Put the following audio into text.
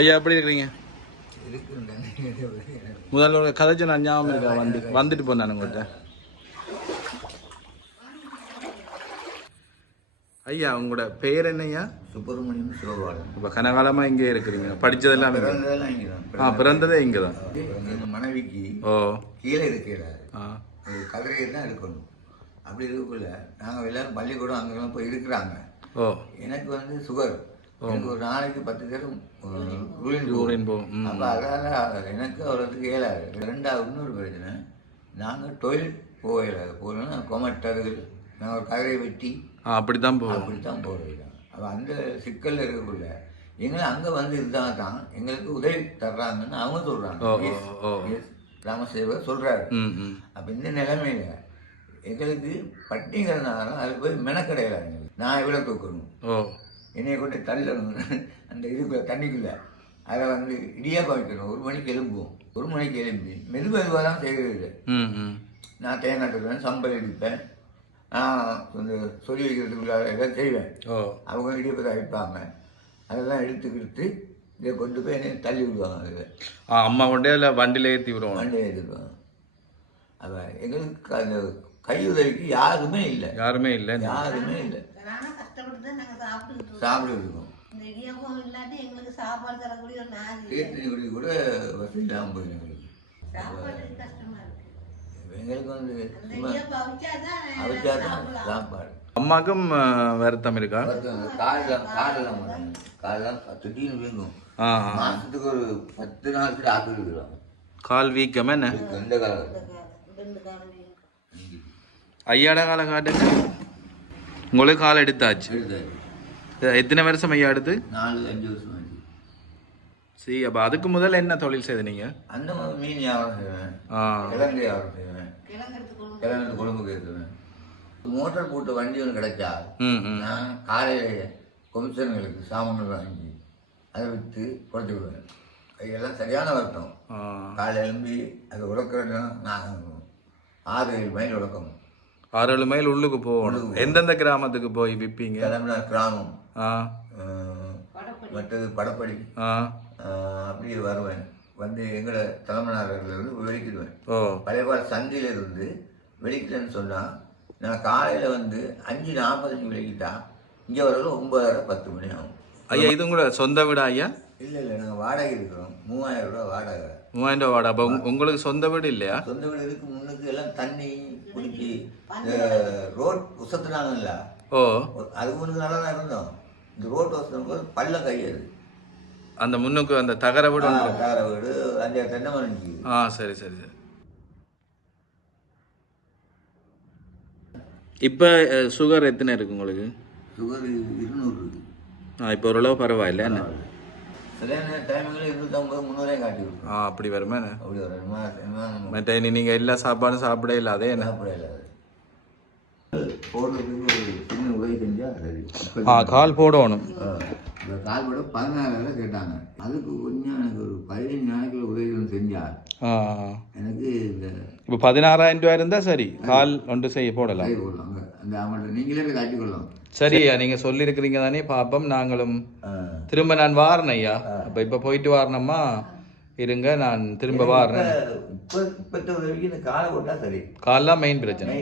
ஐயா எப்படி இருக்கிறீங்க? முதல்ல ஒரு கதைச்சு நான் ஞாபகம் இருக்கா வந்துட்டு போனானு உங்கள்கிட்ட. ஐயா உங்களோட பேர் என்னையா? சுப்பிரமணியம் சிவபாலன். இப்போ கனகாலமாக இங்கே இருக்கிறீங்க, படித்ததெல்லாம் பிறந்ததே இங்கே தான். எங்கள் மனைவிக்கு கீழே இருக்கிறார், கதிரையை தான் இருக்கணும். அப்படி இருக்கக்குள்ள நாங்கள் எல்லாரும் பள்ளிக்கூடம் அங்கெல்லாம் போய் இருக்கிறாங்க. எனக்கு வந்து சுகர், எனக்கு ஒரு நாளைக்கு 10 பேரும் யூரின் போகும். அப்போ அதனால் எனக்கு அவ்வளோத்துக்கு இயலாது. ரெண்டாவது இன்னொரு பிரச்சனை, நாங்கள் டொய்லெட் போகலைன்னா கொமட்டர்கள் நாங்கள் ஒரு கதிரையை வெட்டி அப்படித்தான் போகிறோம். அப்போ அந்த சிக்கலில் இருக்கக்குள்ள எங்களை அங்கே வந்து இருந்தால் தான் எங்களுக்கு உதவி தர்றாங்கன்னு அவங்க சொல்கிறாங்க. ராமசேவர் சொல்கிறாரு. அப்போ இந்த நிலைமையில எங்களுக்கு பட்டிங்கிறதுனால அது போய் மெனக்கடையில நான் எவ்வளோ தூக்கணும், என்னைய கொண்டு தள்ளணும் அந்த இதுக்குள்ள தண்ணிக்குள்ள, அதை வந்து இடியாப்பா வைக்கணும். 1 மணிக்கு எழும்புவோம், 1 மணிக்கு எழும்பி மெதுவாக தான் செய்கிறது. நான் தேங்காய் தருவேன், சம்பல் அடிப்பேன், கொஞ்சம் சொல்லி வைக்கிறதுக்குள்ள எல்லாம் செய்வேன். அவங்க இடியப்பதை வைப்பாங்க, அதெல்லாம் எடுத்துக்கிட்டு இதை கொண்டு போய் என்னை தள்ளி விடுவாங்க. அதில் அம்மா கொண்டே இல்லை வண்டியில் ஏற்றி விடுவோம், வண்டியில் ஏற்றிடுவாங்க. அப்போ எங்களுக்கு அந்த கை உதவிக்கு யாருமே இல்லை. சாப்பிட்டு இருக்கோம். தேர்த்தி கூட வசதி இல்லாமல் போய் எங்களுக்கு வந்து அவிச்சாதான் சாப்பாடு. அம்மாக்கும் வருத்தம் இருக்கா? காலெல்லாம் திடீர்னு வீங்கும். மாசத்துக்கு ஒரு 10 நாளுக்கு டாக்டர் இருக்கிறாங்க. கால் வீக்கம் என்ன? எந்த காலம் ஐயாட காலம் காட்டுங்க. உங்களுக்கு கால் எடுத்தாச்சு. எத்தனை வருஷம் ஐயா எடுத்து? 4-5 வருஷம். சரி, அப்போ அதுக்கு முதல்ல என்ன தொழில் செய்த நீங்க? அந்த மீன் வியாபாரம் செய்வேன், கிழங்கு வியாபாரம் செய்வேன், கிழங்கு குழம்புக்கு ஏற்றுவேன். மோட்டர் போட்டு வண்டி ஒன்று கிடைச்சா நான் காலையில் கொமிஷன்களுக்கு சாமான்கள் வாங்கி அதை விற்று குறைச்சி விடுவேன். இதெல்லாம் சரியான வருத்தம். காலையில் எழும்பி அதை உழக்கிறதுனா நான் 6-7 மைல் உழக்கணும். 6-7 மைல் உள்ளுக்கு போகணும். எந்தெந்த கிராமத்துக்கு போய் விற்பீங்க? கிளம்பினா கிராமம், மற்றது படப்படி, அப்படியே வருவேன். வந்து எங்களை தலைமனாரிலிருந்து வெளிக்கிடுவேன். பழையபாடு சந்தையிலிருந்து வெளிக்கிட்டேன்னு சொன்னால் நான் காலையில் வந்து 5:45 வெளிக்கிட்டா இங்கே வரல 9:30-10 மணி ஆகும். ஐயா இது கூட சொந்த வீடா ஐயா? இல்லை, நாங்கள் வாடகை இருக்கிறோம். 3000 ரூபா வாடகை. 3000 ரூபா வாடகை. அப்போ உங்களுக்கு சொந்த வீடு இல்லையா? சொந்த வீடு இருக்கு. முன்னுக்கு எல்லாம் தண்ணி குடிச்சு ரோட் உசத்துனாங்கல்ல, அதுக்கு முன்னுக்கு நல்லா தான் இருந்தோம். இந்த ரோட் வசனம் போது பள்ளம் கையது. அந்த முன்னுக்கு அந்த தகர வீடு 5 தென்னை மரம். சரி. இப்போ சுகர் எத்தனை இருக்கு உங்களுக்கு? சுகர் 200 இருக்கு. இப்போ ஓரளவு பரவாயில்ல என்ன? சரியான டைமில் 250-300 காட்டிடும். அப்படி வருமா? அப்படி வருமா? மற்ற நீங்கள் எல்லா சாப்பாடும் சாப்பிட இல்லாதே என்ன? சாப்பிட இல்லாத போடுறதுக்கு சின்ன உதவி செஞ்சால் சரி. கால் போடணும். கால் போட 14 கேட்டாங்க. அதுக்கு கொஞ்சம் எனக்கு ஒரு 15 நாளைக்குள்ள உதவி செஞ்சால் எனக்கு இந்த இப்போ 16,000 ரூபாய் இருந்தால் சரி, கால் ஒன்று போடலாம். அந்த அமௌண்ட் நீங்களே போய் காட்டிக்கொள்ளலாம். சரி ஐயா, நீங்கள் சொல்லியிருக்கிறீங்க தானே, பாப்போம். நாங்களும் திரும்ப நான் வாரேன் ஐயா. இப்போ போயிட்டு வாரணுமா? இருங்க, நான் திரும்ப வாரேன். இப்போ உதவிக்கு இந்த காலை போட்டால் சரி. கால்லாம் மெயின் பிரச்சனை.